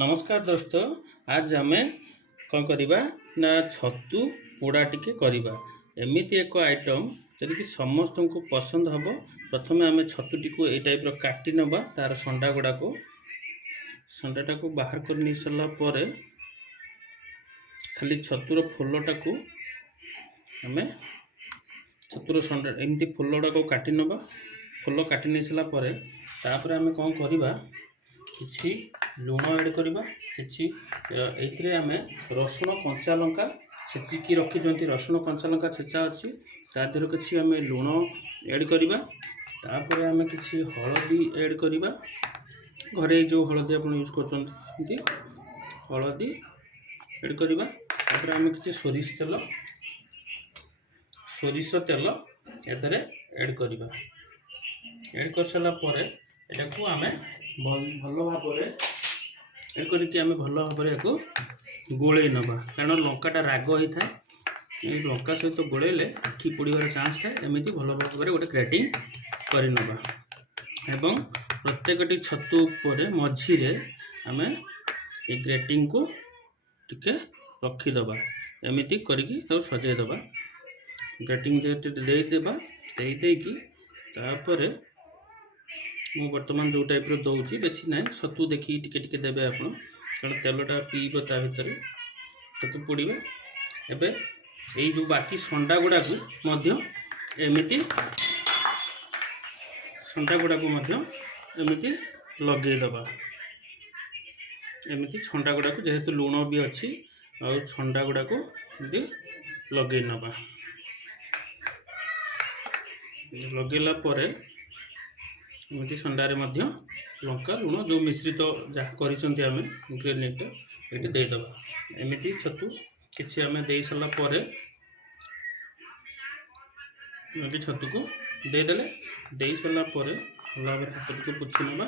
नमस्कार दोस्तों। आज आम कौन करवा ना छतु पोड़ा टिके करवा। एमती एक आइटम जदि समस्त को पसंद हम। प्रथम आम छतुटी को यही टाइप काटी नवा तार संडा गुड़ाक संडाटा को बाहर कर नहीं सारा पर खाली छतुर फुलटा को आम छतुर संडा एमती फुल गुड़ाक काटी नवा। फुल काटी नहीं सारा पर तापर आम कौन करवा किसी लुण ऐड करवा कि आम रसुण कंचा लंका छेचिकी रखी रसुण कंचा लंका छेचा अच्छी तादेह कि आम लुण ऐड करवा। तापर आम कि हलदी ऐड करवा। घरे जो हलदी आप यूज कर हलदी ऐड करवा। तापर आम कि सोरिष तेल एदरे ऐड करवा। ऐड कर सारा पर यहाँ को आम भल भाव ऐड करके आम भल भाव या गोले नवा कारण लंकाटा राग होता है। लंका सहित गोलेले आखि पोड़ार चान्स थाए। एमती भल भाव गोटे ग्रेटिंग कर नवा एवं प्रत्येकटी छतु पर मझीरे आम ये ग्रेटिंग को टिके रखीदबा। एमती करके सजेदबा ग्रेटिंग देदेबा देदेकी तापर मु बर्तमान जो टाइप दौर बेसी ना छतु देखिए टिके देवे आप कारण तेलटा पीब ता भर छतु पोड़ा। एबे यही जो बाकी संडा गुड़ा को एमती संडा गुड़ा को एमती लगेदबा। एमती छंडा गुड़ा को जेहेतु लुण भी अच्छी और छंडा गुड़ा को लगे नवा। लगेला पर एमती संडारे लंका लुण जो मिश्रित जहाँ करें ग्रेनेड ये देदेबा। एमती छतु किसी आम दे सारा पर एमती छतु को देदेले दे सारा पर भल भाव हाथ को पोछि नवा।